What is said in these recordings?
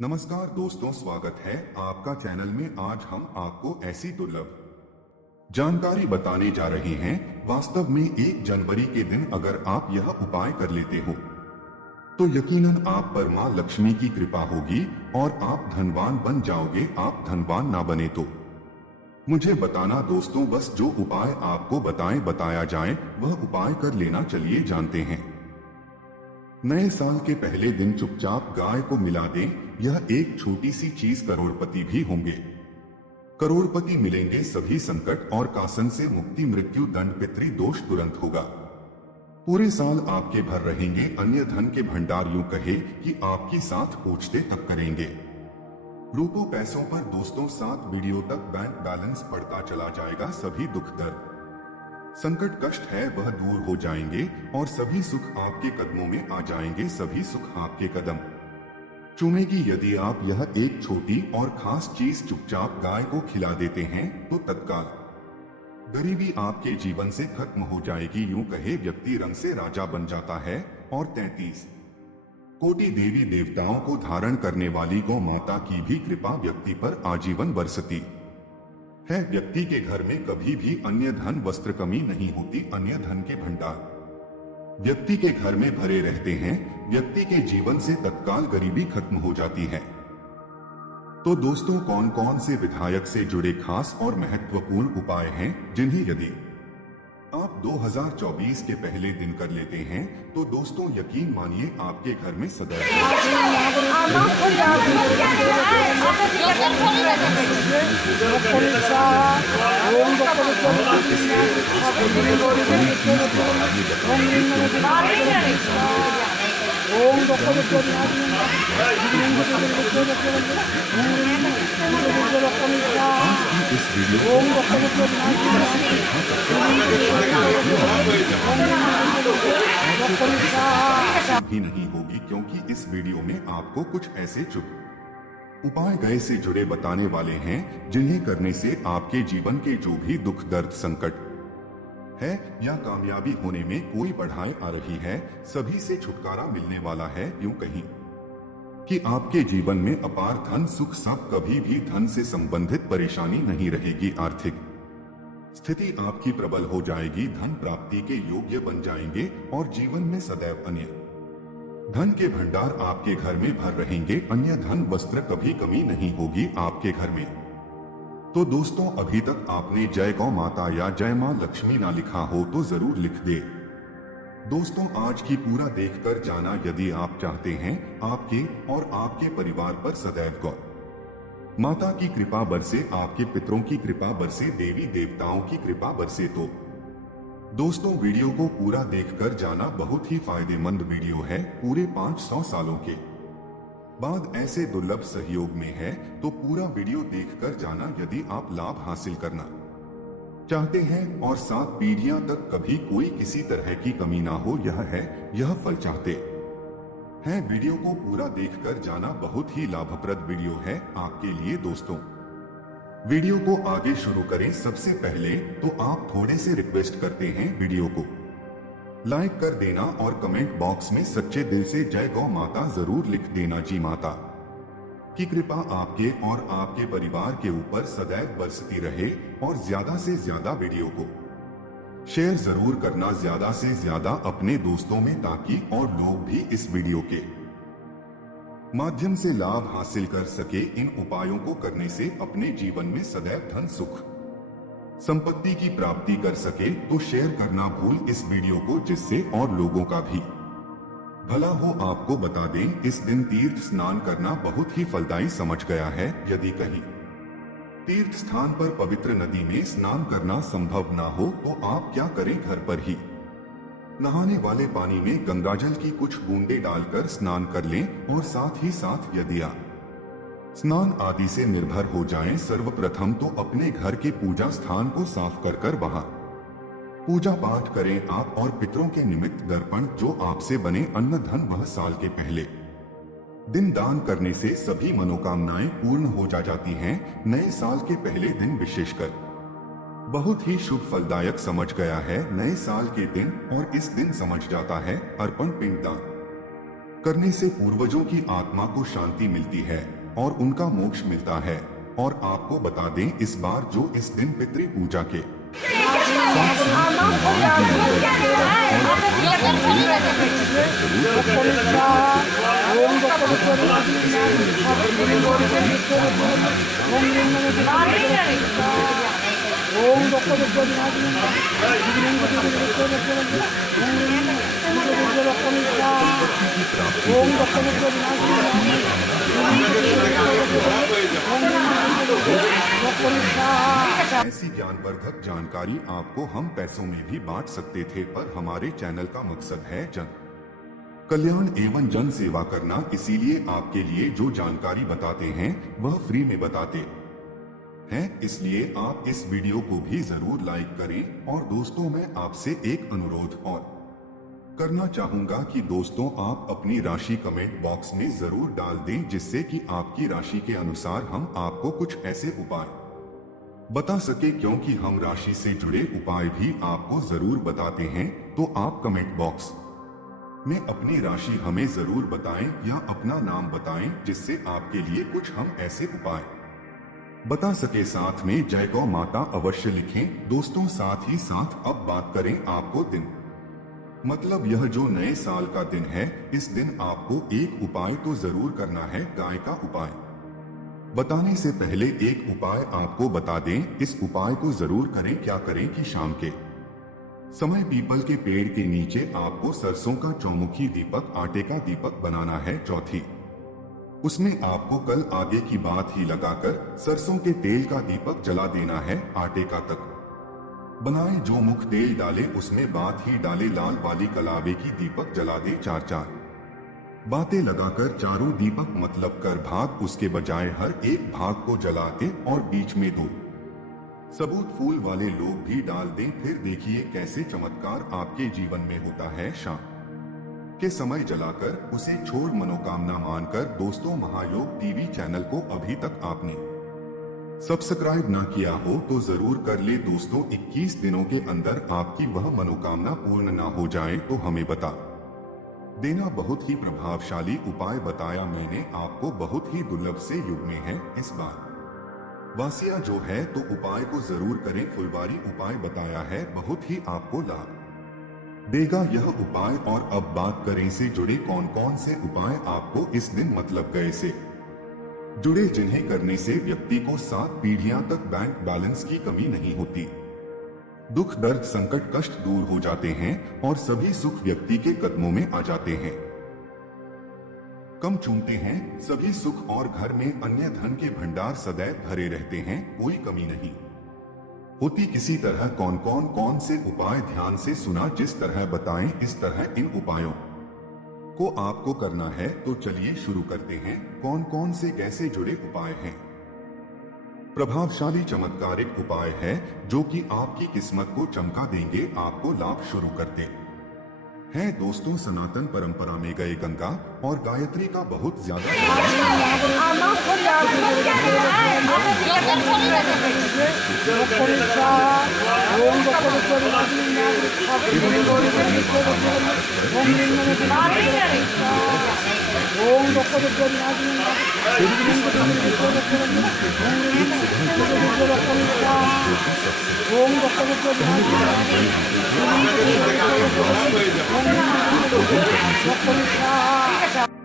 नमस्कार दोस्तों, स्वागत है आपका चैनल में। आज हम आपको ऐसी दुर्लभ जानकारी बताने जा रहे हैं। वास्तव में 1 जनवरी के दिन अगर आप यह उपाय कर लेते हो तो यकीनन आप पर मां लक्ष्मी की कृपा होगी और आप धनवान बन जाओगे। आप धनवान ना बने तो मुझे बताना दोस्तों, बस जो उपाय आपको बताया जाए वह उपाय कर लेना। चलिए जानते हैं। नए साल के पहले दिन चुपचाप गाय को मिला दें। यह एक छोटी सी चीज करोड़पति भी होंगे। करोड़पति मिलेंगे, सभी संकट और कासन से मुक्ति, मृत्यु दंड पितृ दोष तुरंत होगा। पूरे साल आपके भर रहेंगे अन्य धन के भंडार। यूं कहे कि आपकी साथ पूछते तक करेंगे। रुपयों पैसों पर दोस्तों 7 वीडियो तक बैंक बैलेंस बढ़ता चला जाएगा। सभी दुख दर्द संकट कष्ट है वह दूर हो जाएंगे और सभी सुख आपके कदमों में आ जाएंगे। सभी सुख आपके कदम चूमेगी। यदि आप यह एक छोटी और खास चीज चुपचाप गाय को खिला देते हैं तो तत्काल गरीबी आपके जीवन से खत्म हो जाएगी। यूं कहे व्यक्ति रंग से राजा बन जाता है और 33 कोटि देवी देवताओं को धारण करने वाली गौ माता की भी कृपा व्यक्ति पर आजीवन बरसती है। व्यक्ति के घर में कभी भी अन्य धन वस्त्र कमी नहीं होती। अन्य धन के भंडार व्यक्ति के घर में भरे रहते हैं। व्यक्ति के जीवन से तत्काल गरीबी खत्म हो जाती है। तो दोस्तों, कौन कौन से विधायक से जुड़े खास और महत्वपूर्ण उपाय हैं जिन्हें यदि आप 2024 के पहले दिन कर लेते हैं तो दोस्तों यकीन मानिए आपके घर में सदैव इस वीडियो भी नहीं होगी, क्योंकि इस वीडियो में आपको कुछ ऐसे चुप उपाय गए से जुड़े बताने वाले हैं जिन्हें करने से आपके जीवन के जो भी दुख दर्द संकट है या कामयाबी होने में कोई बढ़ाई आ रही है, सभी से छुटकारा मिलने वाला है। यूं कहीं कि आपके जीवन में अपार धन सुख सब, कभी भी धन से संबंधित परेशानी नहीं रहेगी। आर्थिक स्थिति आपकी प्रबल हो जाएगी। धन प्राप्ति के योग्य बन जाएंगे और जीवन में सदैव अन्य धन के भंडार आपके घर में भर रहेंगे। अन्य धन वस्त्र कभी कमी नहीं होगी आपके घर में। तो दोस्तों, अभी तक आपने जय गौ माता या जय मां लक्ष्मी ना लिखा हो तो जरूर लिख दे। दोस्तों, आज की पूरा देखकर जाना। यदि आप चाहते हैं आपके और आपके परिवार पर सदैव गौ माता की कृपा बरसे, आपके पितरों की कृपा बरसे, देवी देवताओं की कृपा बरसे, तो दोस्तों वीडियो को पूरा देखकर जाना। बहुत ही फायदेमंद वीडियो है। पूरे 500 सालों के बाद ऐसे दुर्लभ सहयोग में है तो पूरा वीडियो देखकर जाना। यदि आप लाभ हासिल करना चाहते हैं और 7 पीढ़ियां तक कभी कोई किसी तरह की कमी ना हो, यह फल चाहते हैं, वीडियो को पूरा देखकर जाना। बहुत ही लाभप्रद वीडियो है आपके लिए। दोस्तों, वीडियो को आगे शुरू करें सबसे पहले तो आप थोड़े से रिक्वेस्ट करते हैं, वीडियो को लाइक कर देना और कमेंट बॉक्स में सच्चे दिल से जय गौ माता जरूर लिख देना। जी माता की कृपा आपके और आपके परिवार के ऊपर सदैव बरसती रहे। और ज्यादा से ज्यादा वीडियो को शेयर जरूर करना, ज्यादा से ज्यादा अपने दोस्तों में, ताकि और लोग भी इस वीडियो के माध्यम से लाभ हासिल कर सके। इन उपायों को करने से अपने जीवन में सदैव धन सुख संपत्ति की प्राप्ति कर सके। तो शेयर करना भूल इस वीडियो को, जिससे और लोगों का भी भला हो। आपको बता दें, इस दिन तीर्थ स्नान करना बहुत ही फलदायी समझ गया है। यदि कहीं तीर्थ स्थान पर पवित्र नदी में स्नान करना संभव ना हो तो आप क्या करें, घर पर ही नहाने वाले पानी में गंगाजल की कुछ बूंदें डालकर स्नान कर लें। और साथ ही साथ यदि आप स्नान आदि से निर्भर हो जाएं, सर्वप्रथम तो अपने घर के पूजा स्थान को साफ कर वहां पूजा पाठ करें। आप और पितरों के निमित्त दर्पण जो आपसे बने अन्न धन वह साल के पहले दिन दान करने से सभी मनोकामनाएं पूर्ण हो जाती हैं। नए साल के पहले दिन विशेषकर बहुत ही शुभ फलदायक समझ गया है नए साल के दिन। और इस दिन समझ जाता है अर्पण पिंडदान करने से पूर्वजों की आत्मा को शांति मिलती है और उनका मोक्ष मिलता है। और आपको बता दें, इस बार जो इस दिन पितृ पूजा के साथ साथ हनुमान जी मंदिर ऐसी ज्ञानवर्धक जानकारी आपको हम पैसों में भी बांट सकते थे, पर हमारे चैनल का मकसद है जन कल्याण एवं जन सेवा करना। इसीलिए आपके लिए जो जानकारी बताते हैं वह फ्री में बताते हैं। इसलिए आप इस वीडियो को भी जरूर लाइक करें। और दोस्तों, मैं आपसे एक अनुरोध और करना चाहूंगा कि दोस्तों, आप अपनी राशि कमेंट बॉक्स में जरूर डाल दें, जिससे कि आपकी राशि के अनुसार हम आपको कुछ ऐसे उपाय बता सके, क्योंकि हम राशि से जुड़े उपाय भी आपको जरूर बताते हैं। तो आप कमेंट बॉक्स में अपनी राशि हमें जरूर बताएं या अपना नाम बताएं, जिससे आपके लिए कुछ हम ऐसे उपाय बता सके। साथ में जय गौ माता अवश्य लिखें। दोस्तों, साथ ही साथ अब बात करें आपको दिन, मतलब यह जो नए साल का दिन है, इस दिन आपको एक उपाय तो जरूर करना है, गाय का उपाय। बताने से पहले एक उपाय आपको बता दें, इस उपाय को जरूर करें। क्या करें कि शाम के समय पीपल के पेड़ के नीचे आपको सरसों का चौमुखी दीपक, आटे का दीपक बनाना है। चौथी, उसमें आपको कल आगे की बात ही लगाकर सरसों के तेल का दीपक जला देना है। आटे का तक बनाए, जो मुख तेल डाले उसमें बात ही डाले, लाल वाली कलावे की दीपक जला दे। चार चार बातें लगाकर चारों दीपक मतलब कर भाग, उसके बजाय हर एक भाग को जलाते और बीच में दो सबूत फूल वाले लोग भी डाल दें। फिर देखिए कैसे चमत्कार आपके जीवन में होता है। शाम के समय जलाकर उसे छोड़ मनोकामना मानकर। दोस्तों, महायोग टीवी चैनल को अभी तक आपने सब्सक्राइब ना किया हो तो जरूर कर ले। दोस्तों, 21 दिनों के अंदर आपकी वह मनोकामना पूर्ण ना हो जाए तो हमें बता देना। बहुत ही प्रभावशाली उपाय बताया मैंने आपको, बहुत ही दुर्लभ से युग में है इस बार वासिया जो है, तो उपाय को जरूर करें। फुलवारी उपाय बताया है, बहुत ही आपको लाभ देगा यह उपाय। और अब बात करें से जुड़े कौन कौन से उपाय आपको इस दिन मतलब गए से जुड़े, जिन्हें करने से व्यक्ति को 7 पीढ़ियां तक बैंक बैलेंस की कमी नहीं होती, दुख दर्द संकट कष्ट दूर हो जाते हैं और सभी सुख व्यक्ति के कदमों में आ जाते हैं। कम चूमते हैं सभी सुख और घर में अन्य धन के भंडार सदैव भरे रहते हैं, कोई कमी नहीं होती किसी तरह। कौन से उपाय ध्यान से सुना, जिस तरह बताएं इस तरह इन उपायों को आपको करना है। तो चलिए शुरू करते हैं। कौन से कैसे जुड़े उपाय हैं। प्रभावशाली चमत्कारिक उपाय है जो कि आपकी किस्मत को चमका देंगे, आपको लाभ शुरू करते हैं। दोस्तों, सनातन परंपरा में गए गंगा और गायत्री का बहुत ज्यादा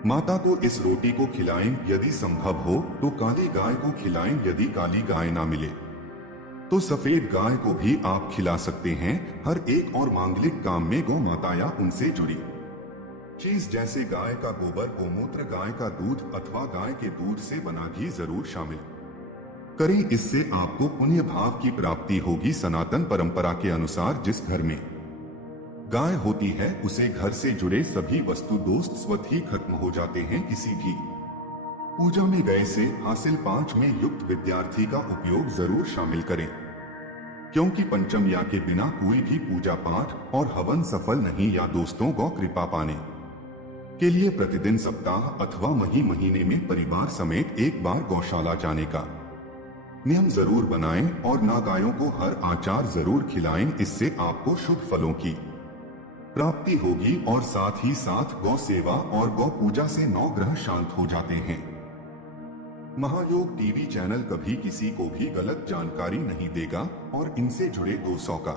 माता को इस रोटी को खिलाएं, यदि संभव हो तो काली गाय को खिलाएं। यदि काली गाय ना मिले तो सफेद गाय को भी आप खिला सकते हैं। हर एक और मांगलिक काम में गौ माता या उनसे जुड़ी चीज जैसे गाय का गोबर, गोमूत्र, गाय का दूध अथवा गाय के दूध से बना घी जरूर शामिल करें। इससे आपको पुण्य भाव की प्राप्ति होगी। सनातन परंपरा के अनुसार जिस घर में गाय होती है उसे घर से जुड़े सभी वस्तु दोस्त स्वतः ही खत्म हो जाते हैं। किसी भी पूजा में गए से हासिल 5 में युक्त विद्यार्थी का उपयोग जरूर शामिल करें, क्योंकि पंचम या के बिना कोई भी पूजा पाठ और हवन सफल नहीं। या दोस्तों, गौ कृपा पाने के लिए प्रतिदिन सप्ताह अथवा महीने में परिवार समेत एक बार गौशाला जाने का नियम जरूर बनाएं और नागायों को हर आचार जरूर खिलाएं। इससे आपको शुभ फलों की प्राप्ति होगी और साथ ही साथ गौ सेवा और गौ पूजा से 9 ग्रह शांत हो जाते हैं। महायोग टीवी चैनल कभी किसी को भी गलत जानकारी नहीं देगा और इनसे जुड़े 200 का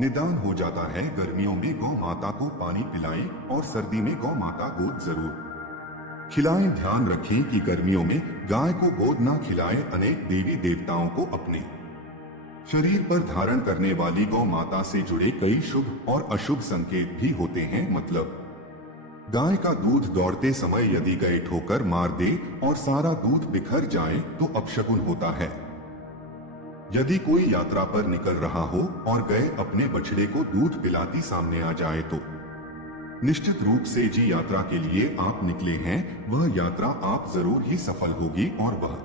निदान हो जाता है। गर्मियों में गौ माता को पानी पिलाएं और सर्दी में गौ माता गोद जरूर खिलाएं। ध्यान रखें कि गर्मियों में गाय को गोद ना खिलाएं। अनेक देवी देवताओं को अपने शरीर पर धारण करने वाली गौ माता से जुड़े कई शुभ और अशुभ संकेत भी होते हैं। मतलब गाय का दूध दौड़ते समय यदि गाय ठोकर मार दे और सारा दूध बिखर जाए तो अपशकुन होता है। यदि कोई यात्रा पर निकल रहा हो और गाय अपने बछड़े को दूध पिलाती सामने आ जाए तो निश्चित रूप से जी यात्रा के लिए आप निकले हैं वह यात्रा आप जरूर ही सफल होगी और वह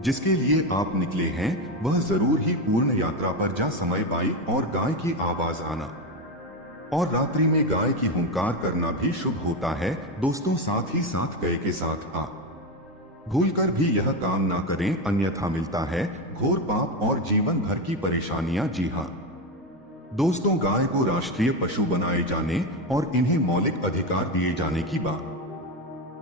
जिसके लिए आप निकले हैं वह जरूर ही पूर्ण यात्रा पर जा समय बाई और गाय की आवाज आना और रात्रि में गाय की हुंकार करना भी शुभ होता है। दोस्तों साथ ही साथ गाय के साथ आप भूलकर भी यह काम ना करें, अन्यथा मिलता है घोर पाप और जीवन भर की परेशानियां। जी हाँ दोस्तों, गाय को राष्ट्रीय पशु बनाए जाने और इन्हें मौलिक अधिकार दिए जाने की बात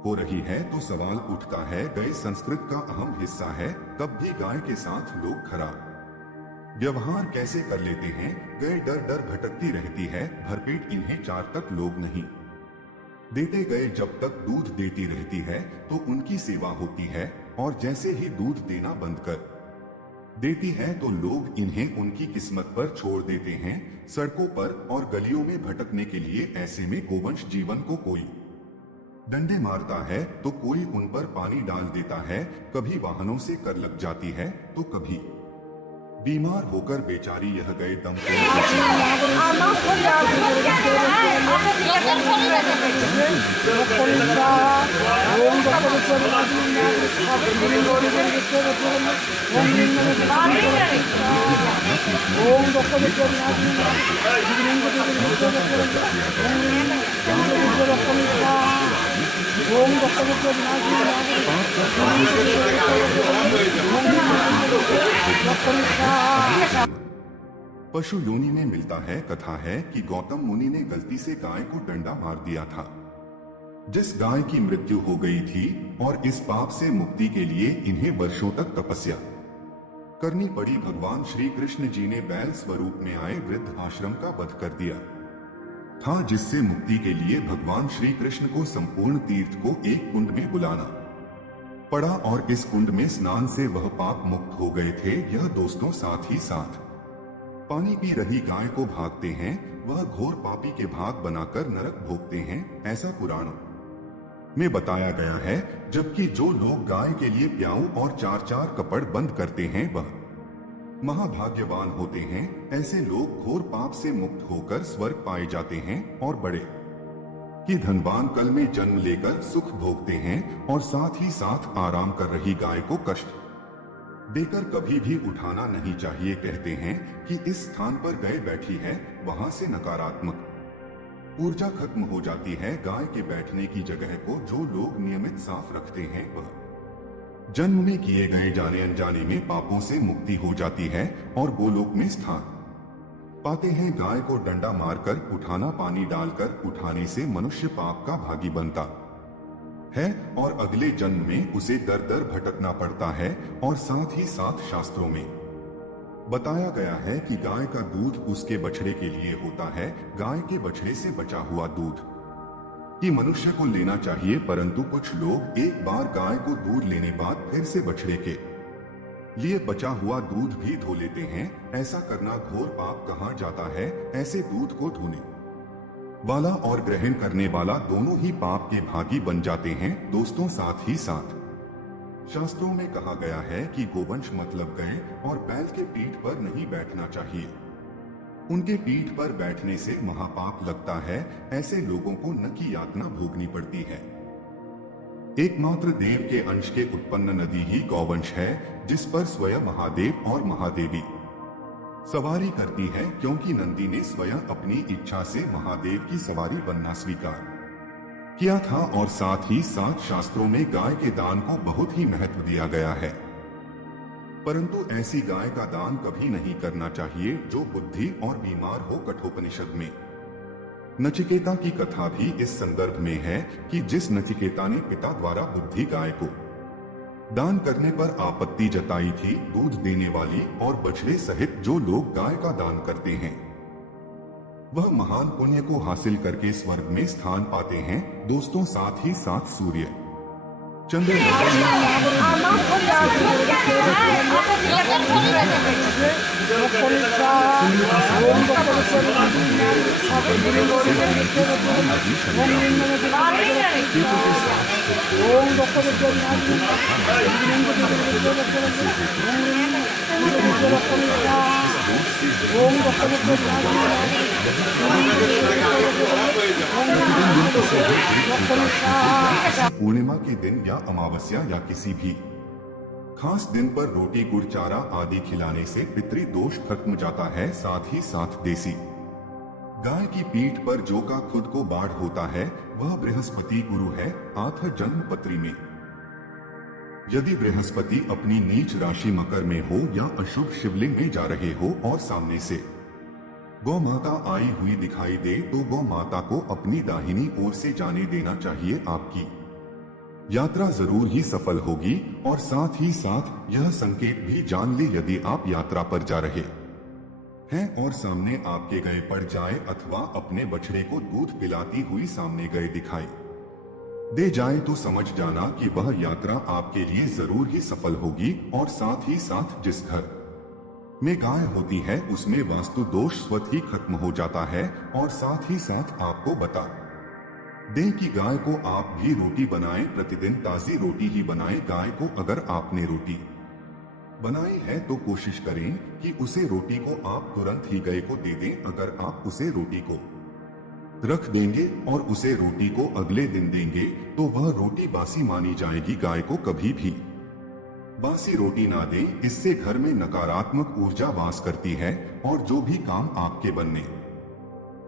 हो रही है तो सवाल उठता है, गाय संस्कृत का अहम हिस्सा है, तब भी गाय के साथ लोग खराब व्यवहार कैसे कर लेते हैं। गाय डर डर भटकती रहती है, भरपेट इन्हें 4 तक लोग नहीं देते। गाय जब तक दूध देती रहती है तो उनकी सेवा होती है और जैसे ही दूध देना बंद कर देती है तो लोग इन्हें उनकी किस्मत पर छोड़ देते हैं, सड़कों पर और गलियों में भटकने के लिए। ऐसे में गोवंश जीवन को कोई डंडे मारता है तो कोई उन पर पानी डाल देता है, कभी वाहनों से कर लग जाती है तो कभी बीमार होकर बेचारी यह गए दम पशु योनि में मिलता है। कथा है कि गौतम मुनि ने गलती से गाय को डंडा मार दिया था, जिस गाय की मृत्यु हो गई थी और इस पाप से मुक्ति के लिए इन्हें वर्षों तक तपस्या करनी पड़ी। भगवान श्री कृष्ण जी ने बैल स्वरूप में आए वृद्ध आश्रम का वध कर दिया था, जिससे मुक्ति के लिए भगवान श्री कृष्ण को संपूर्ण तीर्थ को एक कुंड में बुलाना पड़ा और इस कुंड में स्नान से वह पाप मुक्त हो गए थे। यह दोस्तों साथ ही साथ पानी पी रही गाय को भागते हैं, वह घोर पापी के भाग बनाकर नरक भोगते हैं, ऐसा पुराणों में बताया गया है। जबकि जो लोग गाय के लिए प्याऊ और 4-4 कपड़ बंद करते हैं वह महाभाग्यवान होते हैं। ऐसे लोग घोर पाप से मुक्त होकर स्वर्ग पाए जाते हैं और बड़े कि धनवान कल में जन्म लेकर सुख भोगते हैं और साथ ही साथ आराम कर रही गाय को कष्ट देकर कभी भी उठाना नहीं चाहिए। कहते हैं कि इस स्थान पर गाय बैठी है वहां से नकारात्मक ऊर्जा खत्म हो जाती है। गाय के बैठने की जगह को जो लोग नियमित साफ रखते हैं वह जन्म में किए गए जाने अनजाने में पापों से मुक्ति हो जाती है और गोलोक में स्थान पाते हैं। गाय को डंडा मारकर उठाना, पानी डालकर उठाने से मनुष्य पाप का भागी बनता है और अगले जन्म में उसे दर दर भटकना पड़ता है। और साथ ही साथ शास्त्रों में बताया गया है कि गाय का दूध उसके बछड़े के लिए होता है। गाय के बछड़े से बचा हुआ दूध कि मनुष्य को लेना चाहिए, परंतु कुछ लोग एक बार गाय को दूध लेने बाद फिर से बछड़े के लिए बचा हुआ दूध भी धो लेते हैं। ऐसा करना घोर पाप कहा जाता है। ऐसे दूध को धोने वाला और ग्रहण करने वाला दोनों ही पाप के भागी बन जाते हैं। दोस्तों साथ ही साथ शास्त्रों में कहा गया है कि गोवंश मतलब गाय और बैल के पीठ पर नहीं बैठना चाहिए, उनके पीठ पर बैठने से महापाप लगता है। ऐसे लोगों को न की यातना भोगनी पड़ती है। एकमात्र देव के अंश के उत्पन्न नदी ही गौवंश है, जिस पर स्वयं महादेव और महादेवी सवारी करती है, क्योंकि नंदी ने स्वयं अपनी इच्छा से महादेव की सवारी बनना स्वीकार किया था। और साथ ही साथ शास्त्रों में गाय के दान को बहुत ही महत्व दिया गया है, परंतु ऐसी गाय का दान कभी नहीं करना चाहिए जो बुद्धि और बीमार हो। कठोपनिषद में नचिकेता की कथा भी इस संदर्भ में है कि जिस नचिकेता ने पिता द्वारा बुद्धि गाय को दान करने पर आपत्ति जताई थी, दूध देने वाली और बछड़े सहित जो लोग गाय का दान करते हैं वह महान पुण्य को हासिल करके स्वर्ग में स्थान पाते हैं। दोस्तों, साथ ही साथ सूर्य चंद्र पूर्णिमा के दिन या अमावस्या या किसी भी खास दिन पर रोटी गुड़ चारा आदि खिलाने से पितृ दोष खत्म जाता है। साथ ही साथ देसी गाय की पीठ पर जो का खुद को बाढ़ होता है वह बृहस्पति गुरु है। आठ जन्म पत्री में यदि बृहस्पति अपनी नीच राशि मकर में हो या अशुभ शिवलिंग में जा रहे हो और सामने से गौ माता आई हुई दिखाई दे तो गौ माता को अपनी दाहिनी ओर से जाने देना चाहिए। आपकी यात्रा जरूर ही सफल होगी। और साथ ही साथ यह संकेत भी जान ले यदि आप यात्रा पर जा रहे हैं और सामने आपके गए पड़ जाए अथवा अपने बछड़े को दूध पिलाती हुई सामने गए दिखाई दे जाए तो समझ जाना कि वह यात्रा आपके लिए जरूर ही सफल होगी। और साथ ही साथ जिस घर में गाय होती है उसमें वास्तु दोष स्वतः ही खत्म हो जाता है। और साथ ही साथ आपको बता दें कि गाय को आप भी रोटी बनाएं, प्रतिदिन ताजी रोटी ही बनाएं। गाय को अगर आपने रोटी बनाई है तो कोशिश करें कि उसे रोटी को आप तुरंत ही गाय को दे दें। अगर आप उसे रोटी को रख देंगे और उसे रोटी को अगले दिन देंगे तो वह रोटी बासी मानी जाएगी। गाय को कभी भी बासी रोटी ना दें, इससे घर में नकारात्मक ऊर्जा वास करती है और जो भी काम आपके बनने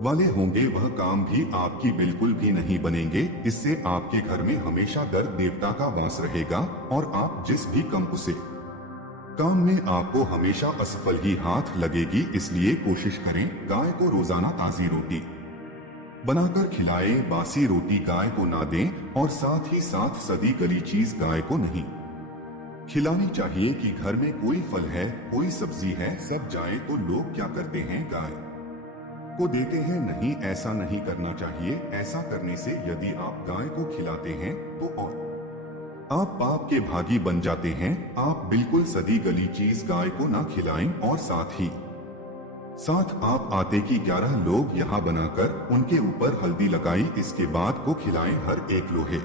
वाले होंगे वह काम भी आपकी बिल्कुल भी नहीं बनेंगे। इससे आपके घर में हमेशा दर्द देवता का वास रहेगा और आप जिस भी कम उसे काम में आपको हमेशा असफल ही हाथ लगेगी। इसलिए कोशिश करें गाय को रोजाना ताजी रोटी बनाकर खिलाएं। बासी रोटी गाय को ना दें और साथ ही साथ सदी गली चीज गाय को नहीं खिलानी चाहिए। कि घर में कोई फल है, कोई सब्जी है, सब जाए तो लोग क्या करते हैं गाय को देते हैं। नहीं, ऐसा नहीं करना चाहिए। ऐसा करने से यदि आप गाय को खिलाते हैं तो और आप पाप के भागी बन जाते हैं। आप बिल्कुल सदी गली चीज गाय को ना खिलाएं। और साथ आप आटे की 11 लोग यहाँ बनाकर उनके ऊपर हल्दी लगाई, इसके बाद को खिलाएं। हर एक लोहे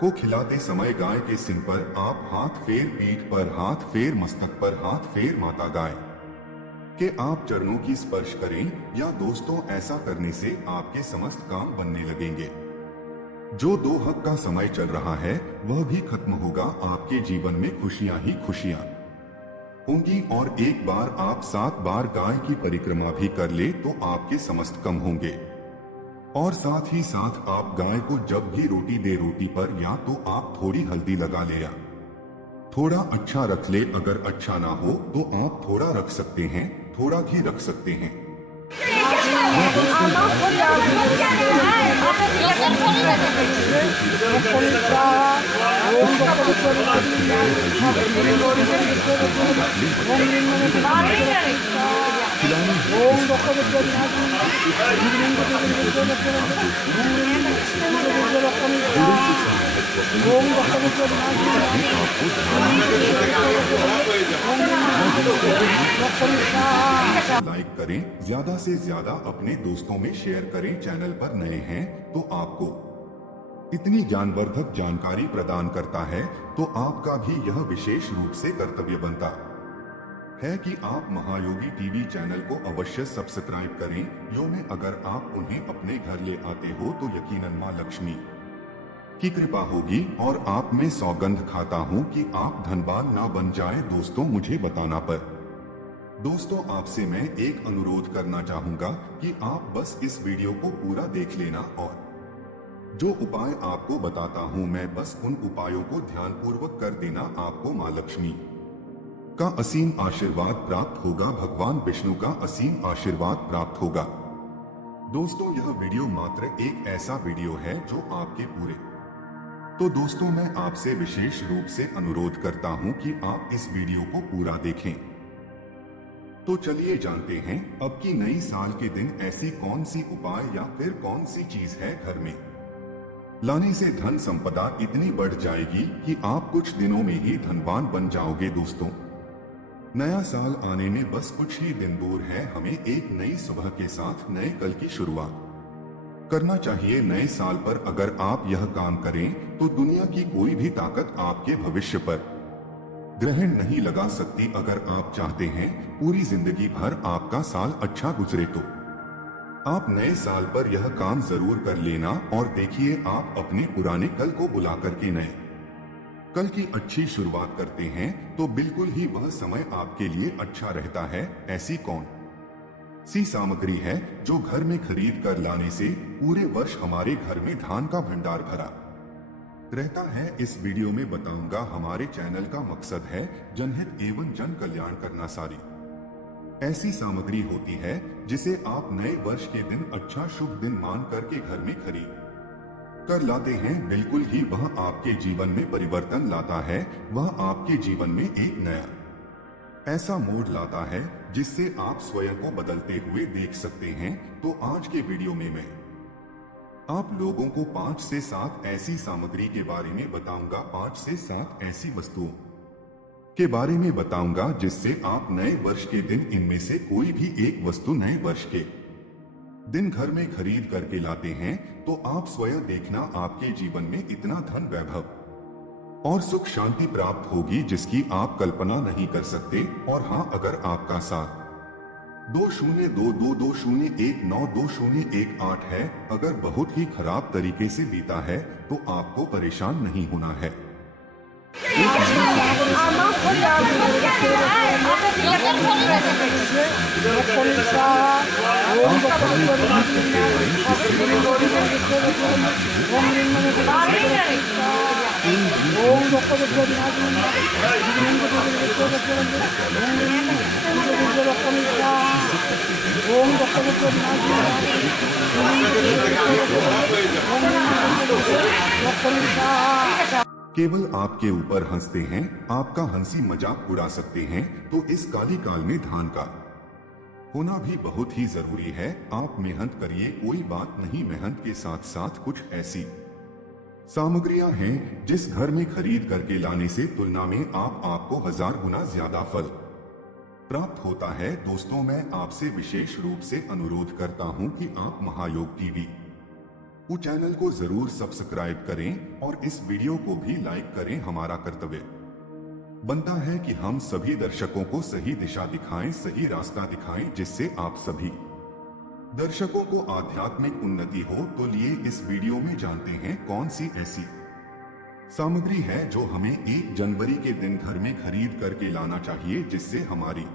को खिलाते समय गाय के सिंग पर आप हाथ फेर, पीठ पर हाथ फेर, मस्तक पर हाथ फेर, माता गाय के आप चरणों की स्पर्श करें। या दोस्तों, ऐसा करने से आपके समस्त काम बनने लगेंगे। जो दो हक का समय चल रहा है वह भी खत्म होगा। आपके जीवन में खुशियां ही खुशियां होंगी। और एक बार आप 7 बार गाय की परिक्रमा भी कर ले तो आपके समस्त कम होंगे। और साथ ही साथ आप गाय को जब भी रोटी दे, रोटी पर या तो आप थोड़ी हल्दी लगा ले या थोड़ा अच्छा रख ले। अगर अच्छा ना हो तो आप थोड़ा रख सकते हैं, थोड़ा भी रख सकते हैं। लाइक करें, ज्यादा से ज्यादा अपने दोस्तों में शेयर करें। चैनल पर नए हैं तो आपको इतनी ज्ञानवर्धक जानकारी प्रदान करता है तो आपका भी यह विशेष रूप से कर्तव्य बनता है कि आप महायोगी टीवी चैनल को अवश्य सब्सक्राइब करें। यो में अगर आप उन्हें अपने घर ले आते हो तो यकीनन मां लक्ष्मी की कृपा होगी। और आप में सौगंध खाता हूं कि आप धनवान ना बन जाए। दोस्तों, मुझे बताना पर दोस्तों आपसे मैं एक अनुरोध करना चाहूंगा कि आप बस इस वीडियो को पूरा देख लेना और जो उपाय आपको बताता हूं मैं बस उन उपायों को ध्यानपूर्वक कर देना। आपको मां लक्ष्मी का असीम आशीर्वाद प्राप्त होगा, भगवान विष्णु का असीम आशीर्वाद प्राप्त होगा। दोस्तों यह वीडियो मात्र एक ऐसा वीडियो है जो आपके पूरे। तो दोस्तों मैं आपसे विशेष रूप से अनुरोध करता हूं कि आप इस वीडियो को पूरा देखें। तो चलिए जानते हैं अब की नई साल के दिन ऐसी कौन सी उपाय या फिर कौन सी चीज है घर में लाने से धन संपदा इतनी बढ़ जाएगी कि आप कुछ दिनों में ही धनवान बन जाओगे। दोस्तों नया साल आने में बस कुछ ही दिन दूर है। हमें एक नई सुबह के साथ नए कल की शुरुआत करना चाहिए। नए साल पर अगर आप यह काम करें तो दुनिया की कोई भी ताकत आपके भविष्य पर ग्रहण नहीं लगा सकती। अगर आप चाहते हैं पूरी जिंदगी भर आपका साल अच्छा गुजरे तो आप नए साल पर यह काम जरूर कर लेना और देखिए आप अपने पुराने कल को बुला करके नए कल की अच्छी शुरुआत करते हैं तो बिल्कुल ही वह समय आपके लिए अच्छा रहता है। ऐसी कौन सी सामग्री है जो घर में खरीद कर लाने से पूरे वर्ष हमारे घर में धान का भंडार भरा रहता है, इस वीडियो में बताऊंगा। हमारे चैनल का मकसद है जनहित एवं जन कल्याण करना। सारी ऐसी सामग्री होती है जिसे आप नए वर्ष के दिन अच्छा शुभ दिन मान करके घर में खरीद कर लाते हैं। बिल्कुल ही वह आपके जीवन में परिवर्तन लाता है। वह आपके जीवन में एक नया ऐसा मोड़ लाता है जिससे आप स्वयं को बदलते हुए देख सकते हैं। तो आज के वीडियो में मैं आप लोगों को 5 से 7 ऐसी सामग्री के बारे में बताऊंगा। 5 से 7 ऐसी वस्तुओं के बारे में बताऊंगा जिससे आप नए वर्ष के दिन इनमें से कोई भी एक वस्तु नए वर्ष के दिन घर में खरीद करके लाते हैं तो आप स्वयं देखना आपके जीवन में इतना धन वैभव और सुख शांति प्राप्त होगी जिसकी आप कल्पना नहीं कर सकते। और हाँ, अगर आपका साथ 202220192018 है, अगर बहुत ही खराब तरीके से बीता है तो आपको परेशान नहीं होना है। केवल आपके ऊपर हंसते हैं, आपका हंसी मजाक उड़ा सकते हैं। तो इस काली काल में धान का होना भी बहुत ही जरूरी है। आप मेहनत करिए, कोई बात नहीं। मेहनत के साथ साथ कुछ ऐसी सामग्रियां हैं जिस घर में खरीद करके लाने से तुलना में आपको 1000 गुना ज्यादा फल प्राप्त होता है। दोस्तों मैं आपसे विशेष रूप से अनुरोध करता हूं कि आप महायोग टीवी चैनल को जरूर सब्सक्राइब करें और इस वीडियो को भी लाइक करें। हमारा कर्तव्य बनता है कि हम सभी दर्शकों को सही दिशा दिखाएं, सही रास्ता दिखाएं, जिससे आप सभी दर्शकों को आध्यात्मिक उन्नति हो। तो लिए इस वीडियो में जानते हैं कौन सी ऐसी सामग्री है जो हमें 1 जनवरी के दिन घर में खरीद करके लाना चाहिए जिससे हमारी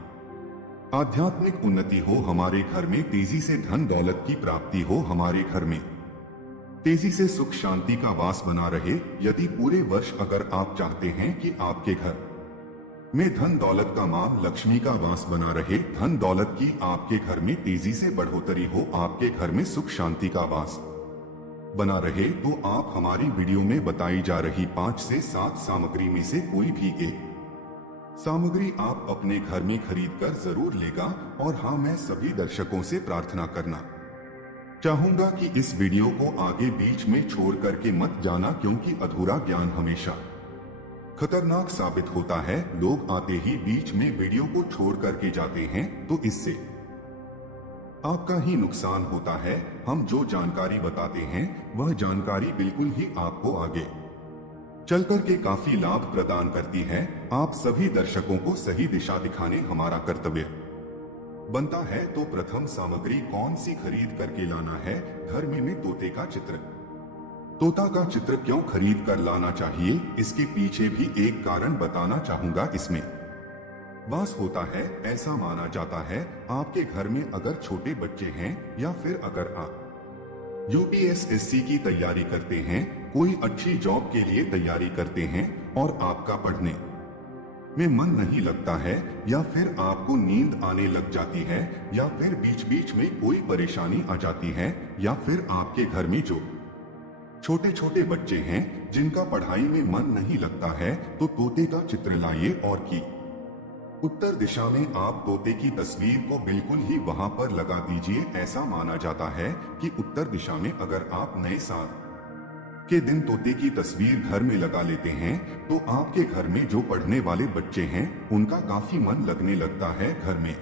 आध्यात्मिक उन्नति हो, हमारे घर में तेजी से धन दौलत की प्राप्ति हो, हमारे घर में तेजी से सुख शांति का वास बना रहे। यदि पूरे वर्ष अगर आप चाहते हैं कि आपके घर में धन दौलत का मान लक्ष्मी का वास बना रहे, धन दौलत की आपके घर में तेजी से बढ़ोतरी हो, आपके घर में सुख शांति का वास बना रहे, तो आप हमारी वीडियो में बताई जा रही 5 से 7 सामग्री में से कोई भी एक सामग्री आप अपने घर में खरीद कर जरूर लेगा। और हाँ, मैं सभी दर्शकों से प्रार्थना करना चाहूंगा कि इस वीडियो को आगे बीच में छोड़ करके मत जाना, क्योंकि अधूरा ज्ञान हमेशा खतरनाक साबित होता है। लोग आते ही बीच में वीडियो को छोड़ करके जाते हैं तो इससे आपका ही नुकसान होता है। हम जो जानकारी बताते हैं वह जानकारी बिल्कुल ही आपको आगे चल करके काफी लाभ प्रदान करती है। आप सभी दर्शकों को सही दिशा दिखाने हमारा कर्तव्य बनता है। तो प्रथम सामग्री कौन सी खरीद करके लाना है? घर में तोते का चित्र। तोता का चित्र क्यों खरीद कर लाना चाहिए, इसके पीछे भी एक कारण बताना चाहूंगा। इसमें वास होता है। ऐसा माना जाता है आपके घर में अगर छोटे बच्चे हैं या फिर अगर आप यूपीएससी की तैयारी करते हैं, कोई अच्छी जॉब के लिए तैयारी करते हैं और आपका पढ़ने में मन नहीं लगता है, या फिर आपको नींद आने लग जाती है, या फिर बीच बीच में कोई परेशानी आ जाती है, या फिर आपके घर में जो छोटे छोटे बच्चे हैं जिनका पढ़ाई में मन नहीं लगता है, तो तोते का चित्र लाइए और की उत्तर दिशा में आप तोते की तस्वीर को बिल्कुल ही वहां पर लगा दीजिए। ऐसा माना जाता है कि उत्तर दिशा में अगर आप नए साल के दिन तोते की तस्वीर घर में लगा लेते हैं, तो आपके घर में जो पढ़ने वाले बच्चे हैं उनका काफी मन लगने लगता है, घर में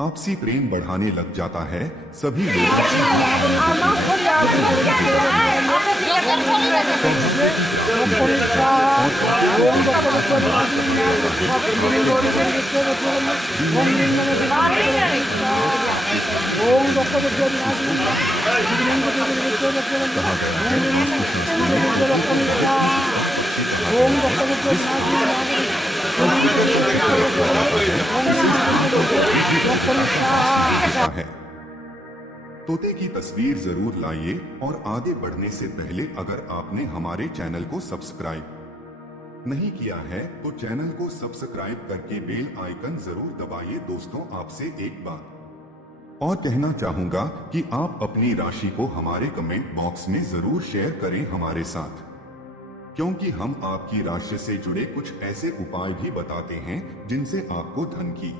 आपसी प्रेम बढ़ाने लग जाता है। सभी है। तोते की तस्वीर जरूर लाइए, और आगे बढ़ने से पहले अगर आपने हमारे चैनल को सब्सक्राइब नहीं किया है तो चैनल को सब्सक्राइब करके बेल आइकन जरूर दबाइए। दोस्तों, आपसे एक बात और कहना चाहूंगा कि आप अपनी राशि को हमारे कमेंट बॉक्स में जरूर शेयर करें हमारे साथ, क्योंकि हम आपकी राशि से जुड़े कुछ ऐसे उपाय भी बताते हैं जिनसे आपको धन की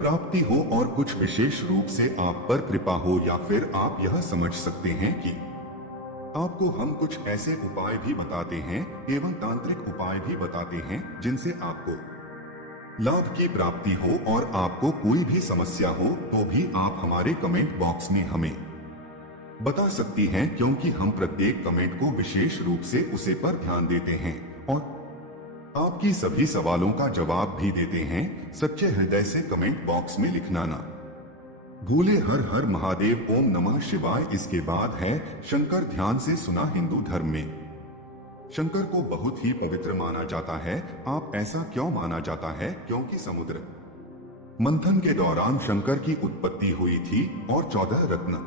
प्राप्ति हो और कुछ विशेष रूप से आप पर कृपा हो, या फिर आप यह समझ सकते हैं कि आपको हम कुछ ऐसे उपाय भी बताते हैं एवं तांत्रिक उपाय भी बताते हैं जिनसे आपको लाभ की प्राप्ति हो, और आपको कोई भी समस्या हो तो भी आप हमारे कमेंट बॉक्स में हमें बता सकती हैं, क्योंकि हम प्रत्येक कमेंट को विशेष रूप से उसे पर ध्यान देते हैं और आपकी सभी सवालों का जवाब भी देते हैं। सच्चे हृदय से कमेंट बॉक्स में लिखना ना भूले। हर हर महादेव, ओम नमः शिवाय। इसके बाद है शंकर। ध्यान से सुना। हिंदू धर्म में शंकर को बहुत ही पवित्र माना जाता है। आप ऐसा क्यों माना जाता है? क्योंकि समुद्र मंथन के दौरान शंकर की उत्पत्ति हुई थी और 14 रत्न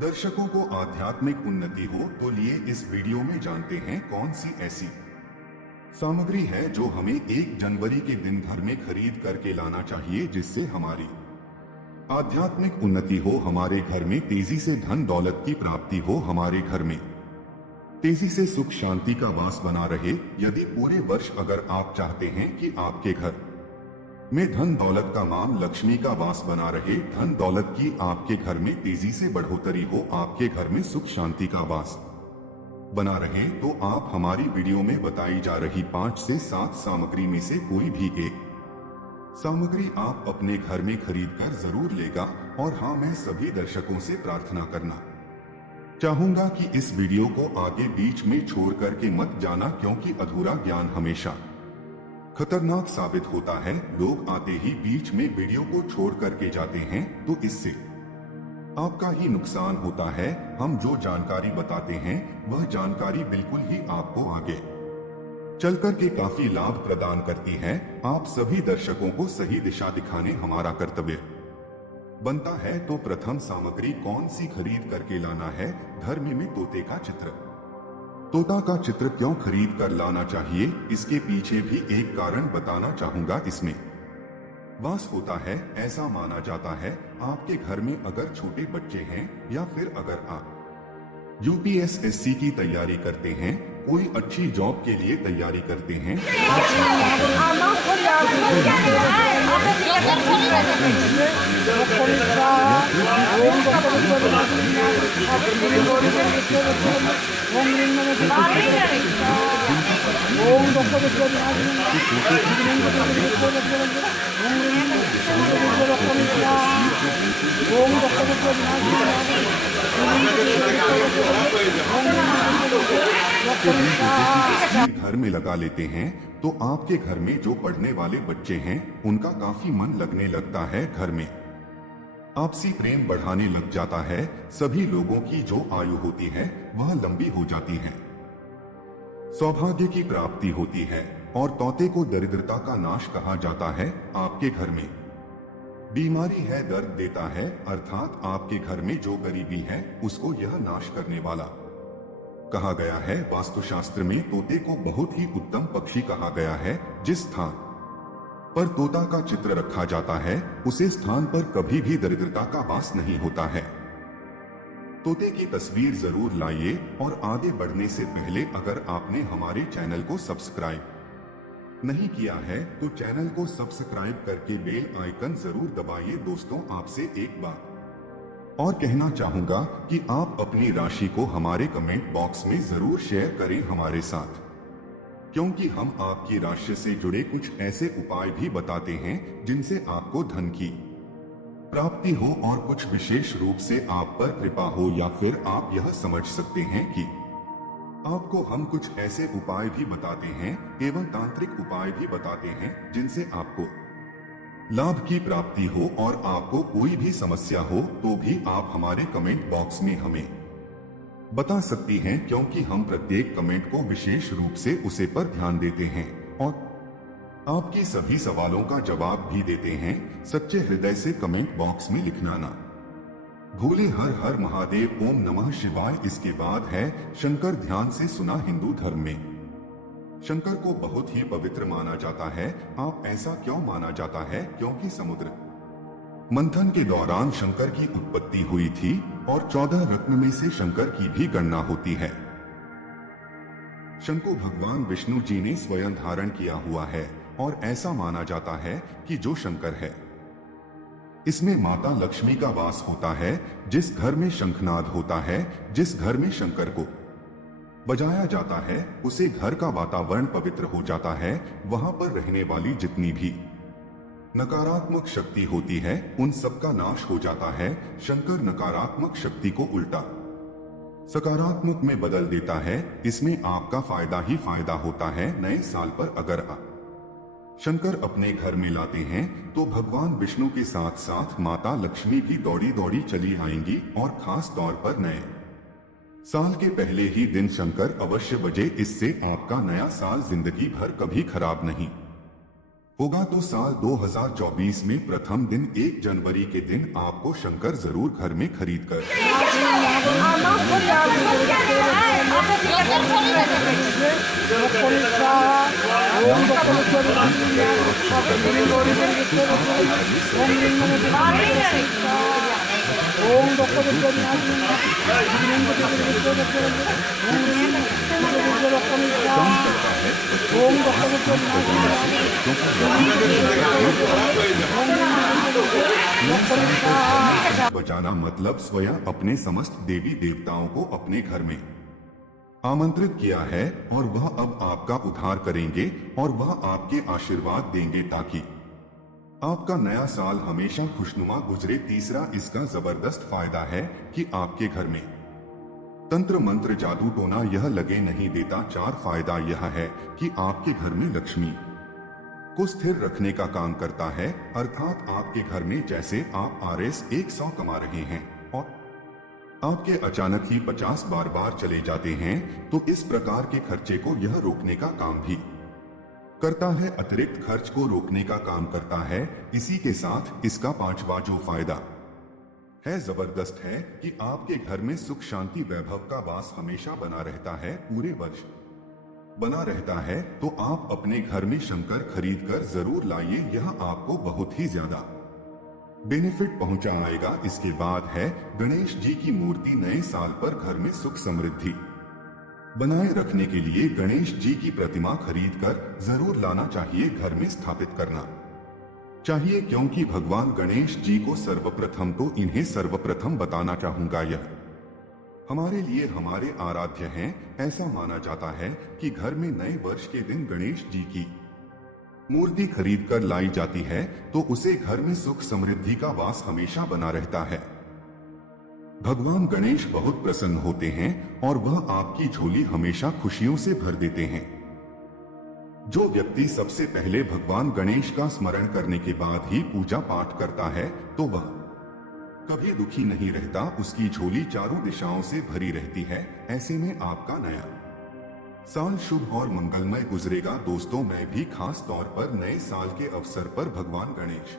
दर्शकों को आध्यात्मिक उन्नति हो तो लिए इस वीडियो में जानते हैं कौन सी ऐसी सामग्री है जो हमें 1 जनवरी के दिन घर में खरीद करके लाना चाहिए, जिससे हमारी आध्यात्मिक उन्नति हो, हमारे घर में तेजी से धन दौलत की प्राप्ति हो, हमारे घर में तेजी से सुख शांति का वास बना रहे। यदि पूरे वर्ष अगर आप चाहते हैं कि आपके घर में धन दौलत का माम लक्ष्मी का वास बना रहे, धन दौलत की आपके घर में तेजी से बढ़ोतरी हो, आपके घर में सुख शांति का वास बना रहे, तो आप हमारी वीडियो में बताई जा रही 5 से 7 सामग्री में से कोई भी एक सामग्री आप अपने घर में खरीद कर जरूर लेगा। और हाँ, मैं सभी दर्शकों से प्रार्थना करना चाहूंगा कि इस वीडियो को आगे बीच में छोड़ करके मत जाना, क्योंकि अधूरा ज्ञान हमेशा खतरनाक साबित होता है। लोग आते ही बीच में वीडियो को छोड़ करके जाते हैं, तो इससे आपका ही नुकसान होता है। हम जो जानकारी बताते हैं वह जानकारी बिल्कुल ही आपको आगे चल करके काफी लाभ प्रदान करती है। आप सभी दर्शकों को सही दिशा दिखाने हमारा कर्तव्य बनता है। तो प्रथम सामग्री कौन सी खरीद करके लाना है? घर में तोते का चित्र। तोता का चित्र क्यों खरीद कर लाना चाहिए, इसके पीछे भी एक कारण बताना चाहूंगा। इसमें वास होता है, ऐसा माना जाता है। आपके घर में अगर छोटे बच्चे हैं, या फिर अगर आप यूपीएससी की तैयारी करते हैं, कोई अच्छी जॉब के लिए तैयारी करते हैं, घर में लगा लेते हैं, तो आपके घर में जो पढ़ने वाले बच्चे हैं उनका काफी मन लगने लगता है। घर में आपसी प्रेम बढ़ाने लग जाता है। सभी लोगों की जो आयु होती है वह लंबी हो जाती है, सौभाग्य की प्राप्ति होती है, और तोते को दरिद्रता का नाश कहा जाता है। आपके घर में बीमारी है, दर्द देता है, अर्थात आपके घर में जो गरीबी है उसको यह नाश करने वाला कहा गया है, वास्तुशास्त्र में तोते को बहुत ही उत्तम पक्षी कहा गया है। जिस स्थान पर तोता का चित्र रखा जाता है उसे स्थान पर कभी भी दरिद्रता का वास नहीं होता है। तोते की तस्वीर जरूर लाइए। और आगे बढ़ने से पहले अगर आपने हमारे चैनल को सब्सक्राइब नहीं किया है तो चैनल को सब्सक्राइब करके बेल आइकन जरूर दबाइए। दोस्तों, आपसे एक बात और कहना चाहूंगा कि आप अपनी राशि को हमारे कमेंट बॉक्स में जरूर शेयर करें हमारे साथ, क्योंकि हम आपकी राशि से जुड़े कुछ ऐसे उपाय भी बताते हैं जिनसे आपको धन की प्राप्ति हो और कुछ विशेष रूप से आप पर कृपा हो, या फिर आप यह समझ सकते हैं कि आपको हम कुछ ऐसे उपाय भी बताते हैं एवं तांत्रिक उपाय भी बताते हैं जिनसे आपको लाभ की प्राप्ति हो और आपको कोई भी समस्या हो तो भी आप हमारे कमेंट बॉक्स में हमें बता सकती हैं, क्योंकि हम प्रत्येक कमेंट को विशेष रूप से उसे पर ध्यान देते हैं और आपकी सभी सवालों का जवाब भी देते हैं। सच्चे हृदय से कमेंट बॉक्स में लिखना ना भूले। हर हर महादेव, ओम नमः शिवाय। इसके बाद है शंकर। ध्यान से सुना। हिंदू धर्म में शंकर को बहुत ही पवित्र माना जाता है। आप ऐसा क्यों माना जाता है? क्योंकि समुद्र मंथन के दौरान शंकर की उत्पत्ति हुई थी और 14 रत्न में से शंकर की भी गणना होती है। शंकर भगवान विष्णु जी ने स्वयं धारण किया हुआ है और ऐसा माना जाता है कि जो शंकर है इसमें माता लक्ष्मी का वास होता है। जिस घर में शंखनाद होता है, जिस घर में शंकर को बजाया जाता है, उसे घर का वातावरण पवित्र हो जाता है। वहां पर रहने वाली जितनी भी नकारात्मक शक्ति होती है उन सब का नाश हो जाता है। शंकर नकारात्मक शक्ति को उल्टा सकारात्मक में बदल देता है। इसमें आपका फायदा ही फायदा होता है। नए साल पर अगर आप शंकर अपने घर में लाते हैं तो भगवान विष्णु के साथ साथ माता लक्ष्मी भी दौड़ी दौड़ी चली आएंगी। और खास तौर पर नए साल के पहले ही दिन शंकर अवश्य बजे। इससे आपका नया साल जिंदगी भर कभी खराब नहीं होगा। तो साल 2024 में प्रथम दिन 1 जनवरी के दिन आपको शंकर जरूर घर में खरीद कर बचाना मतलब स्वयं अपने समस्त देवी देवताओं को अपने घर में आमंत्रित किया है और वह अब आपका उद्धार करेंगे और वह आपके आशीर्वाद देंगे ताकि आपका नया साल हमेशा खुशनुमा गुजरे। तीसरा इसका जबरदस्त फायदा है कि आपके घर में तंत्र मंत्र जादू टोना यह लगे नहीं देता। 4 फायदा यह है कि आपके घर में लक्ष्मी को स्थिर रखने का काम करता है, अर्थात आपके घर में जैसे आप RS 100 कमा रहे हैं और आपके अचानक ही 50 बार चले जाते हैं, तो इस प्रकार के खर्चे को यह रोकने का काम भी करता है। अतिरिक्त खर्च को रोकने का काम करता है। इसी के साथ इसका 5वां जो फायदा है जबरदस्त है कि आपके घर में सुख शांति वैभव का वास हमेशा बना रहता है, पूरे वर्ष बना रहता है। तो आप अपने घर में शंकर खरीद कर जरूर लाइए। यह आपको बहुत ही ज्यादा बेनिफिट पहुंचाएगा। इसके बाद है गणेश जी की मूर्ति। नए साल पर घर में सुख समृद्धि बनाए रखने के लिए गणेश जी की प्रतिमा खरीद कर जरूर लाना चाहिए, घर में स्थापित करना चाहिए, क्योंकि भगवान गणेश जी को सर्वप्रथम तो इन्हें सर्वप्रथम बताना चाहूंगा, यह हमारे लिए हमारे आराध्य हैं। ऐसा माना जाता है कि घर में नए वर्ष के दिन गणेश जी की मूर्ति खरीद कर लाई जाती है तो उसे घर में सुख समृद्धि का वास हमेशा बना रहता है। भगवान गणेश बहुत प्रसन्न होते हैं और वह आपकी झोली हमेशा खुशियों से भर देते हैं। जो व्यक्ति सबसे पहले भगवान गणेश का स्मरण करने के बाद ही पूजा पाठ करता है तो वह कभी दुखी नहीं रहता, उसकी झोली चारों दिशाओं से भरी रहती है। ऐसे में आपका नया साल शुभ और मंगलमय गुजरेगा। दोस्तों, मैं भी खास तौर पर नए साल के अवसर पर भगवान गणेश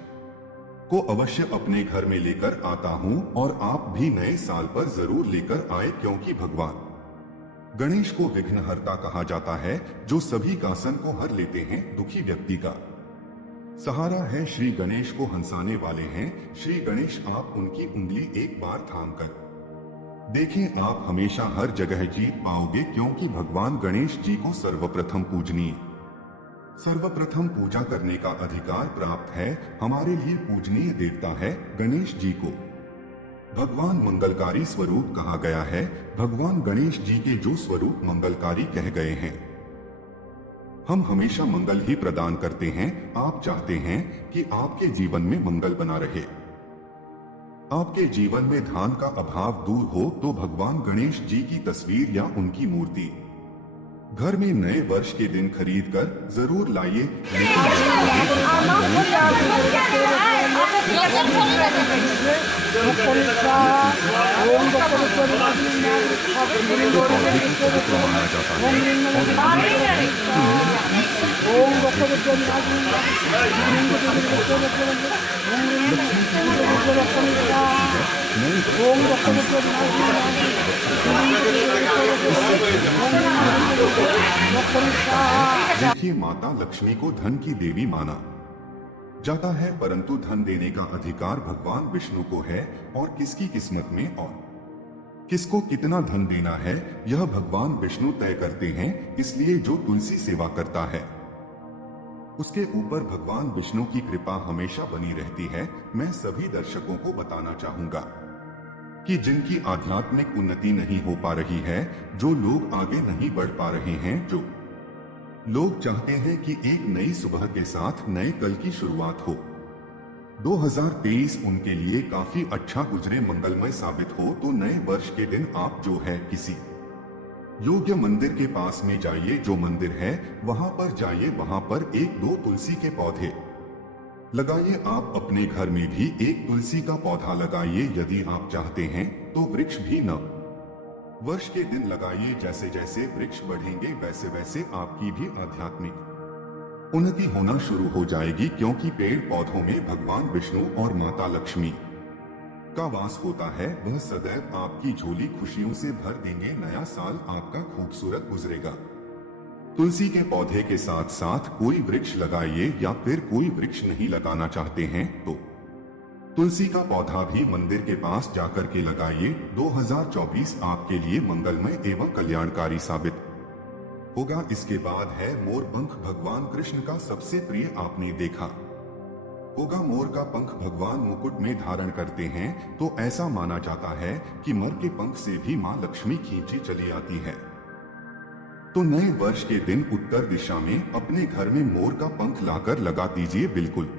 को अवश्य अपने घर में लेकर आता हूं और आप भी नए साल पर जरूर लेकर आए, क्योंकि भगवान गणेश को विघ्नहर्ता कहा जाता है, जो सभी कासन को हर लेते हैं। दुखी व्यक्ति का सहारा है। श्री गणेश को हंसाने वाले हैं। श्री गणेश, आप उनकी उंगली एक बार थाम कर देखें, आप हमेशा हर जगह जीत पाओगे, क्योंकि भगवान गणेश जी को सर्वप्रथम पूजा करने का अधिकार प्राप्त है। हमारे लिए पूजनीय देवता है। गणेश जी को भगवान मंगलकारी स्वरूप कहा गया है। भगवान गणेश जी के जो स्वरूप मंगलकारी कह गए हैं। हम हमेशा मंगल ही प्रदान करते हैं। आप चाहते हैं कि आपके जीवन में मंगल बना रहे, आपके जीवन में धन का अभाव दूर हो, तो भगवान गणेश जी की तस्वीर या उनकी मूर्ति घर में नए वर्ष के दिन खरीद कर जरूर लाइए। देखिए, माता लक्ष्मी को धन की देवी माना जाता है, परंतु धन देने का अधिकार भगवान विष्णु को है। और किसकी किस्मत में और किसको कितना धन देना है, यह भगवान विष्णु तय करते हैं। इसलिए जो तुलसी सेवा करता है, उसके ऊपर भगवान विष्णु की कृपा हमेशा बनी रहती है। मैं सभी दर्शकों को बताना चाहूंगा कि जिनकी आध्यात्मिक उन्नति नहीं हो पा रही है, जो लोग आगे नहीं बढ़ पा रहे हैं, जो लोग चाहते हैं कि एक नई सुबह के साथ नए कल की शुरुआत हो, 2023 उनके लिए काफी अच्छा गुजरे, मंगलमय साबित हो, तो नए वर्ष के दिन आप जो है किसी योग्य मंदिर के पास में जाइए। जो मंदिर है वहां पर जाइए, वहां पर 1-2 तुलसी के पौधे लगाइए। आप अपने घर में भी एक तुलसी का पौधा लगाइए। यदि आप चाहते हैं तो वृक्ष भी न वर्ष के दिन लगाइए। जैसे जैसे वृक्ष बढ़ेंगे वैसे वैसे आपकी भी आध्यात्मिक उन्नति होना शुरू हो जाएगी, क्योंकि पेड़ पौधों में भगवान विष्णु और माता लक्ष्मी का वास होता है। वह सदैव आपकी झोली खुशियों से भर देंगे। नया साल आपका खूबसूरत गुजरेगा। तुलसी के पौधे के साथ साथ कोई वृक्ष लगाइए, या फिर कोई वृक्ष नहीं लगाना चाहते हैं तो तुलसी का पौधा भी मंदिर के पास जाकर के लगाइए। 2024 आपके लिए मंगलमय एवं कल्याणकारी साबित होगा। इसके बाद है मोर पंख। भगवान कृष्ण का सबसे प्रिय आपने देखा होगा, मोर का पंख भगवान मुकुट में धारण करते हैं, तो ऐसा माना जाता है कि मोर के पंख से भी मां लक्ष्मी खींची चली आती है। तो नए वर्ष के दिन उत्तर दिशा में अपने घर में मोर का पंख लाकर लगा दीजिए। बिल्कुल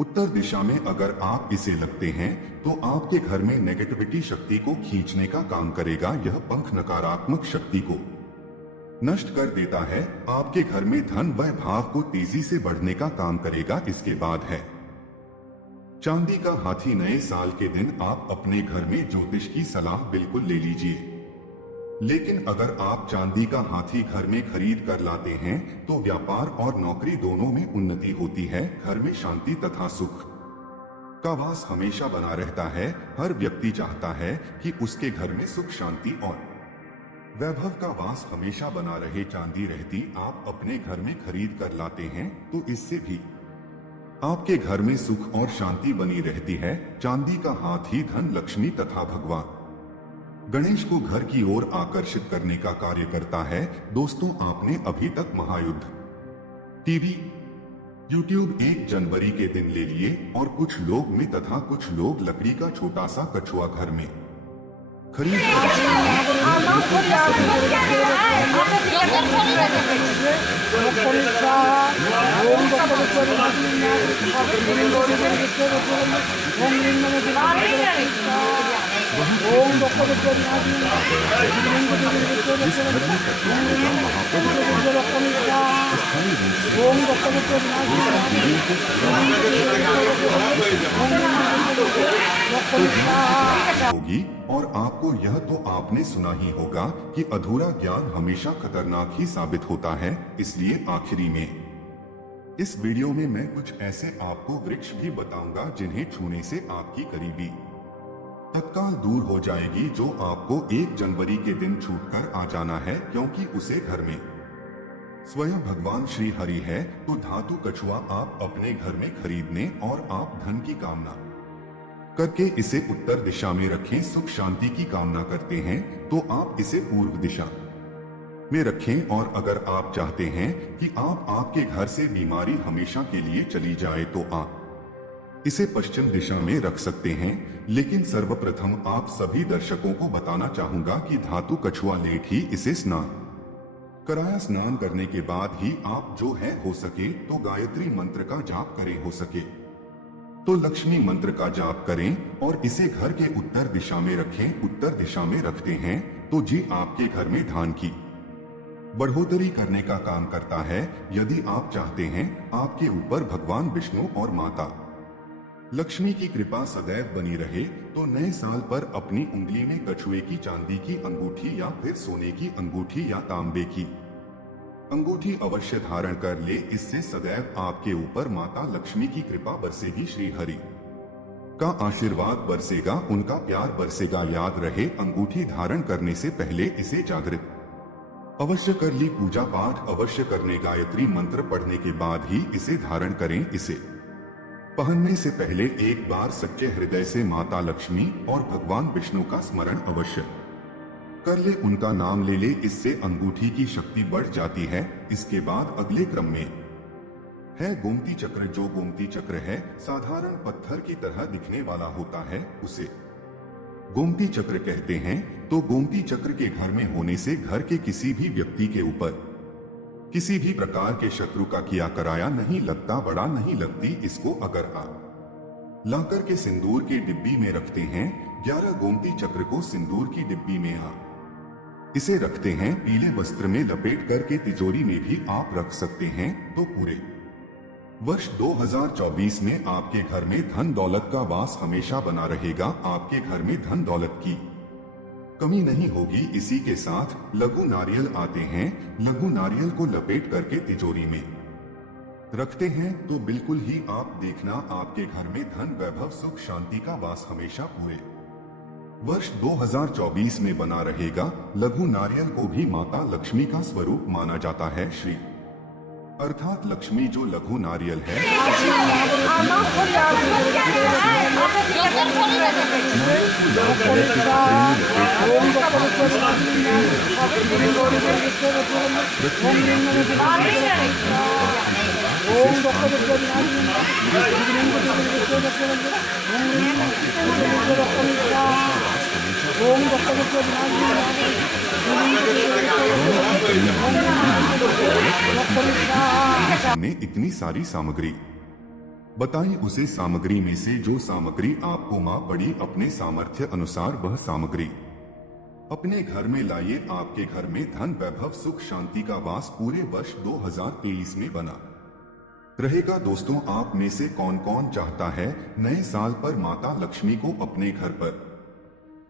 उत्तर दिशा में अगर आप इसे लगते हैं तो आपके घर में नेगेटिविटी शक्ति को खींचने का काम करेगा। यह पंख नकारात्मक शक्ति को नष्ट कर देता है। आपके घर में धन व भाव को तेजी से बढ़ने का काम करेगा। इसके बाद है चांदी का हाथी। नए साल के दिन आप अपने घर में ज्योतिष की सलाह बिल्कुल ले लीजिए, लेकिन अगर आप चांदी का हाथी घर में खरीद कर लाते हैं तो व्यापार और नौकरी दोनों में उन्नति होती है। घर में शांति तथा सुख का वास हमेशा बना रहता है। हर व्यक्ति चाहता है कि उसके घर में सुख, शांति और वैभव का वास हमेशा बना रहे। चांदी रहती आप अपने घर में खरीद कर लाते हैं तो इससे भी आपके घर में सुख और शांति बनी रहती है। चांदी का हाथी धन, लक्ष्मी तथा भगवान गणेश को घर की ओर आकर्षित करने का कार्य करता है। दोस्तों, आपने अभी तक महायुद्ध टीवी, यूट्यूब 1 जनवरी के दिन ले लिए, और कुछ लोग में तथा कुछ लोग लकड़ी का छोटा सा कछुआ घर में खरीद होगी। और आपको यह तो आपने सुना ही होगा कि अधूरा ज्ञान हमेशा खतरनाक ही साबित होता है। इसलिए आखिरी में इस वीडियो में मैं कुछ ऐसे आपको वृक्ष भी बताऊंगा जिन्हें छूने से आपकी करीबी तत्काल दूर हो जाएगी, जो आपको 1 जनवरी के दिन छूटकर आ जाना है, क्योंकि उसे घर में स्वयं भगवान श्री हरि है। तो धातु कछुआ आप अपने घर में खरीदने और आप धन की कामना करके इसे उत्तर दिशा में रखें, सुख शांति की कामना करते हैं तो आप इसे पूर्व दिशा में रखें। और अगर आप चाहते हैं कि आपके घर से बीमारी हमेशा के लिए चली जाए तो आप इसे पश्चिम दिशा में रख सकते हैं। लेकिन सर्वप्रथम आप सभी दर्शकों को बताना चाहूंगा कि धातु कछुआ लेट ही इसे स्नान कराया। स्नान करने के बाद ही आप जो है हो सके तो गायत्री मंत्र का जाप करें, हो सके तो लक्ष्मी मंत्र का जाप करें और इसे घर के उत्तर दिशा में रखें। उत्तर दिशा में रखते हैं तो जी आपके घर में धान की बढ़ोतरी करने का काम करता है। यदि आप चाहते हैं आपके ऊपर भगवान विष्णु और माता लक्ष्मी की कृपा सदैव बनी रहे, तो नए साल पर अपनी उंगली में कछुए की चांदी की अंगूठी या फिर सोने की अंगूठी या तांबे की अंगूठी अवश्य धारण कर ले। इससे सदैव आपके ऊपर माता लक्ष्मी की कृपा बरसेगी, श्री हरि का आशीर्वाद बरसेगा, उनका प्यार बरसेगा। याद रहे, अंगूठी धारण करने से पहले इसे जागृत अवश्य कर ली, पूजा पाठ अवश्य करने, गायत्री मंत्र पढ़ने के बाद ही इसे धारण करें। इसे पहनने से पहले एक बार सच्चे हृदय से माता लक्ष्मी और भगवान विष्णु का स्मरण अवश्य कर ले, उनका नाम ले ले, इससे अंगूठी की शक्ति बढ़ जाती है। इसके बाद अगले क्रम में है गोमती चक्र। जो गोमती चक्र है साधारण पत्थर की तरह दिखने वाला होता है, उसे गोमती चक्र कहते हैं। तो गोमती चक्र के घर में होने से घर के किसी भी व्यक्ति के ऊपर किसी भी प्रकार के शत्रु का किया कराया नहीं लगता, बड़ा नहीं लगती। इसको अगर आप लाकर के सिंदूर के डिब्बी में रखते हैं, 11 गोमती चक्र को सिंदूर की डिब्बी में इसे रखते हैं, पीले वस्त्र में लपेट करके तिजोरी में भी आप रख सकते हैं, तो पूरे वर्ष 2024 में आपके घर में धन दौलत का वास हमेशा बना रहेगा। आपके घर में धन दौलत की कमी नहीं होगी। इसी के साथ लघु नारियल आते हैं, लघु नारियल को लपेट करके तिजोरी में रखते हैं, तो बिल्कुल ही आप देखना आपके घर में धन वैभव सुख शांति का वास हमेशा पूरे वर्ष 2024 में बना रहेगा। लघु नारियल को भी माता लक्ष्मी का स्वरूप माना जाता है, श्री अर्थात लक्ष्मी जो लघु नारियल है। ने इतनी सारी सामग्री बताई, उसे सामग्री में से जो सामग्री आपको मां पड़ी, अपने सामर्थ्य अनुसार वह सामग्री अपने घर में लाइए। आपके घर में धन वैभव सुख शांति का वास पूरे वर्ष 2023 में बना रहेगा। दोस्तों, आप में से कौन कौन चाहता है नए साल पर माता लक्ष्मी को अपने घर पर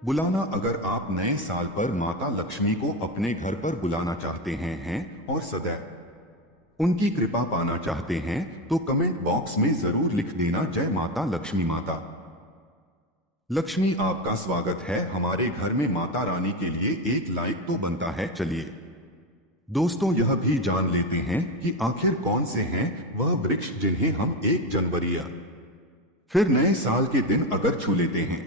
बुलाना? अगर आप नए साल पर माता लक्ष्मी को अपने घर पर बुलाना चाहते हैं और सदैव उनकी कृपा पाना चाहते हैं, तो कमेंट बॉक्स में जरूर लिख देना, जय माता लक्ष्मी। माता लक्ष्मी आपका स्वागत है हमारे घर में। माता रानी के लिए एक लाइक तो बनता है। चलिए दोस्तों, यह भी जान लेते हैं कि आखिर कौन से हैं वह वृक्ष जिन्हें हम 1 जनवरी या फिर नए साल के दिन अगर छू लेते हैं